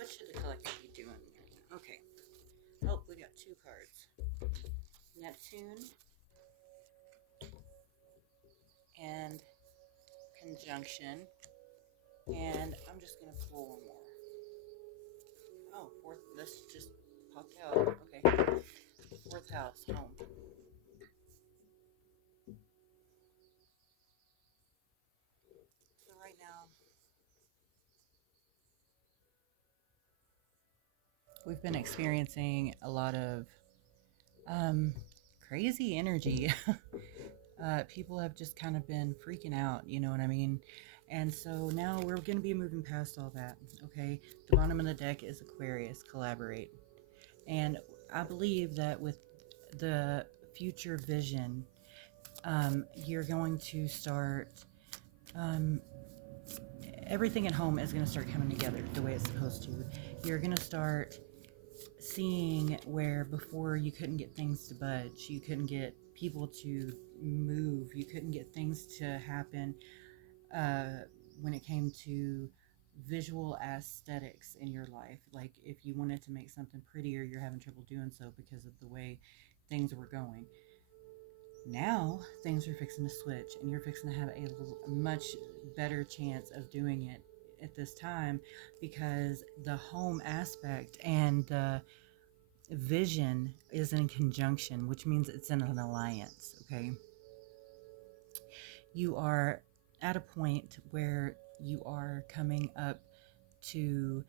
What should the collective be doing? Okay. Oh, we got two cards. Neptune and conjunction. And I'm just going to pull one more. Oh, fourth. This just popped out. Okay. Fourth house, home. So right now, we've been experiencing a lot of um, crazy energy. People have just kind of been freaking out, you know what I mean? And so now we're going to be moving past all that, okay? The bottom of the deck is Aquarius, collaborate. And I believe that with the future vision, you're going to start, um, everything at home is going to start coming together the way it's supposed to. You're going to start seeing where before you couldn't get things to budge, you couldn't get people to move, you couldn't get things to happen uh, when it came to visual aesthetics in your life. Like if you wanted to make something prettier, you're having trouble doing so because of the way things were going. Now things are fixing to switch, and you're fixing to have a much better chance of doing it at this time because the home aspect and the vision is in conjunction, which means it's in an alliance. Okay, you are at a point where you are coming up to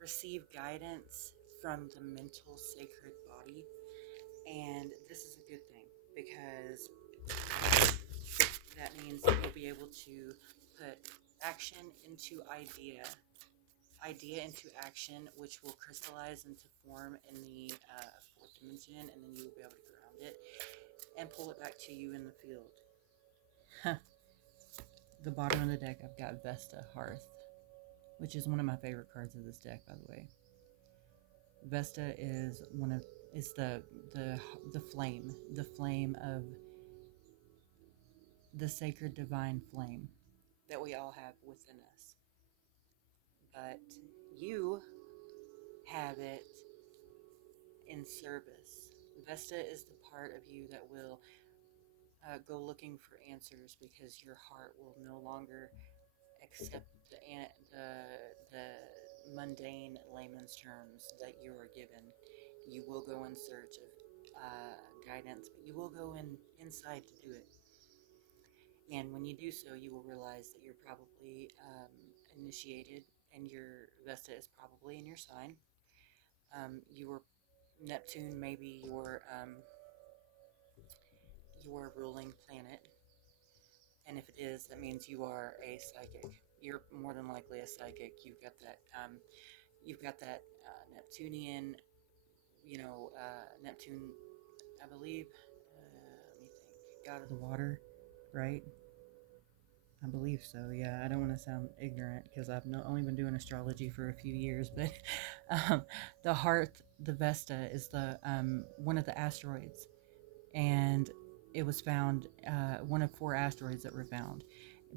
receive guidance from the mental sacred body, and this is a good thing because that means you'll be able to put action into idea into action, which will crystallize into form in the fourth dimension, and then you will be able to ground it and pull it back to you in the field. The bottom of the deck, I've got Vesta Hearth, which is one of my favorite cards of this deck, by the way. Vesta is the flame of the sacred divine flame that we all have within us. But you have it in service. Vesta is the part of you that will go looking for answers because your heart will no longer accept the mundane layman's terms that you are given. You will go in search of guidance, but you will go inside to do it. And when you do so, you will realize that you're probably initiated, and your Vesta is probably in your sign. Your Neptune may be your ruling planet, and if it is, that means you are a psychic. You're more than likely a psychic. You've got that Neptunian, Neptune, I believe. Let me think. God of the water, right? I believe so. Yeah, I don't want to sound ignorant because I've only been doing astrology for a few years, but the hearth, the Vesta, is the one of the asteroids, and it was found one of four asteroids that were found.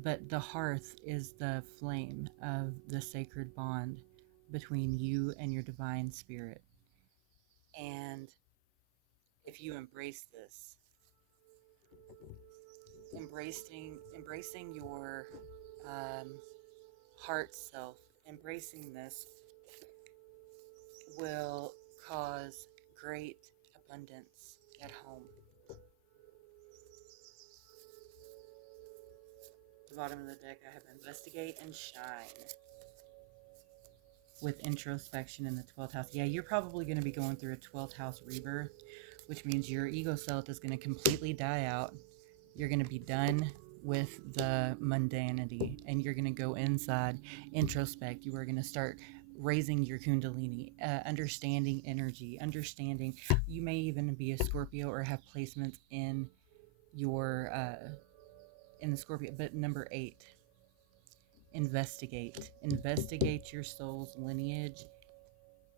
But the hearth is the flame of the sacred bond between you and your divine spirit. And if you embrace this, embracing your um, heart self, embracing this will cause great abundance at home. At the bottom of the deck, I have investigate and shine with introspection in the 12th house. Yeah, you're probably going to be going through a 12th house rebirth, which means your ego self is going to completely die out. You're going to be done with the mundanity, and you're going to go inside, introspect. You are going to start raising your kundalini, understanding energy, understanding. You may even be a Scorpio or have placements in your in the Scorpio. But number 8, investigate your soul's lineage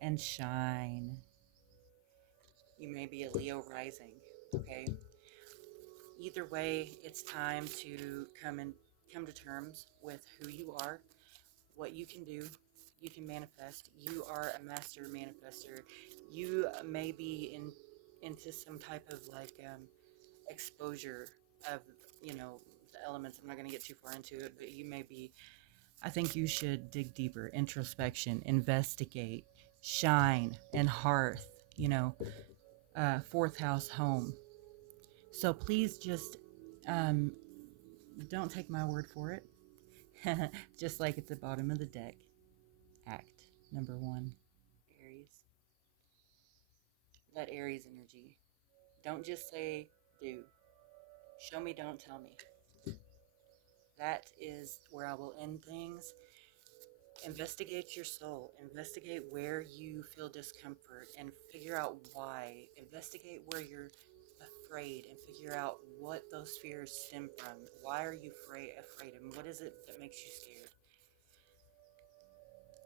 and shine. You may be a Leo rising, okay? Either way, it's time to come to terms with who you are, what you can do, You can manifest. You are a master manifester. You may be into some type of like exposure of, you know, the elements. I'm not going to get too far into it, but you may be. I think you should dig deeper, introspection, investigate, shine, and hearth. You know, fourth house home. So please just um, don't take my word for it. Just like at the bottom of the deck, act number one, Aries. That Aries energy. Don't just say do. Show me, don't tell me. That is where I will end things. Investigate your soul. Investigate where you feel discomfort and figure out why. Investigate where you're afraid and figure out what those fears stem from. Why are you afraid and what is it that makes you scared?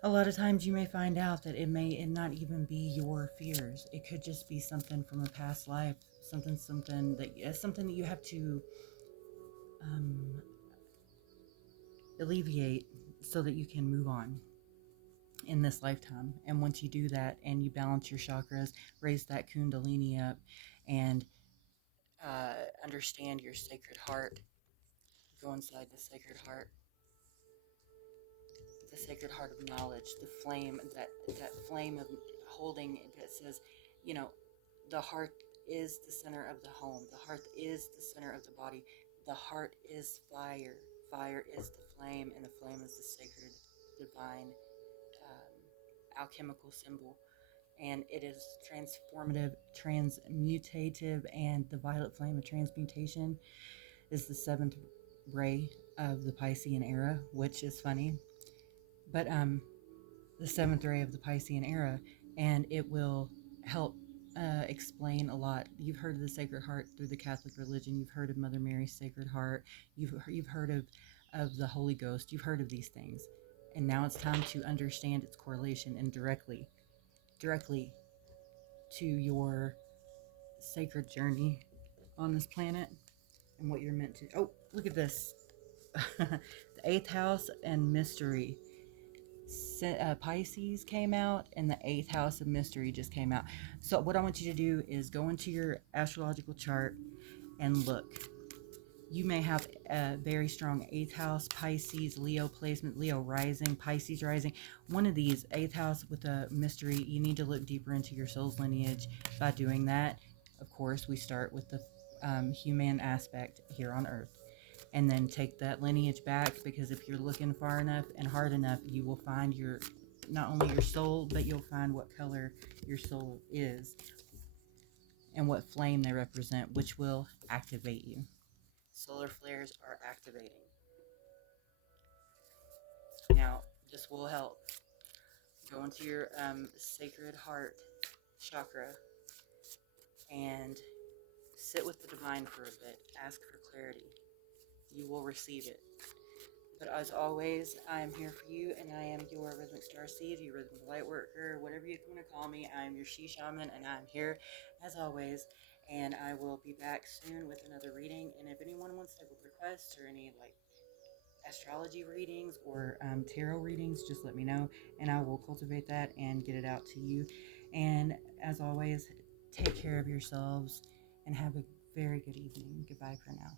A lot of times you may find out that it may not even be your fears. It could just be something from a past life, something that you have to um, alleviate so that you can move on in this lifetime. And once you do that and you balance your chakras, raise that kundalini up, and understand your sacred heart, go inside the sacred heart of knowledge, the flame, that flame of holding that says, you know, the heart is the center of the home. The heart is the center of the body. The heart is fire. Fire is the flame, and the flame is the sacred, divine, alchemical symbol. And it is transformative, transmutative, and the violet flame of transmutation is the seventh ray of the Piscean era, which is funny. But the seventh ray of the Piscean era, and it will help explain a lot. You've heard of the Sacred Heart through the Catholic religion. You've heard of Mother Mary's Sacred Heart. You've heard of the Holy Ghost. You've heard of these things, and now it's time to understand its correlation and directly to your sacred journey on this planet and what you're meant to. Oh, look at this. The eighth house and mystery. Pisces came out, and the eighth house of mystery just came out. So what I want you to do is go into your astrological chart and look. You may have a very strong eighth house, Pisces, Leo placement, Leo rising, Pisces rising. One of these, eighth house with a mystery, you need to look deeper into your soul's lineage. By doing that, of course, we start with the human aspect here on earth, and then take that lineage back, because if you're looking far enough and hard enough, you will find not only your soul, but you'll find what color your soul is and what flame they represent, which will activate you. Solar flares are activating. Now, this will help. Go into your sacred heart chakra and sit with the divine for a bit. Ask for clarity. You will receive it. But as always, I am here for you, and I am your Rhythmic Star Seed, your Rhythmic Light Worker, whatever you want to call me. I am your She Shaman, and I'm here as always. And I will be back soon with another reading. And if anyone wants to request or any like astrology readings or tarot readings, just let me know, and I will cultivate that and get it out to you. And as always, take care of yourselves and have a very good evening. Goodbye for now.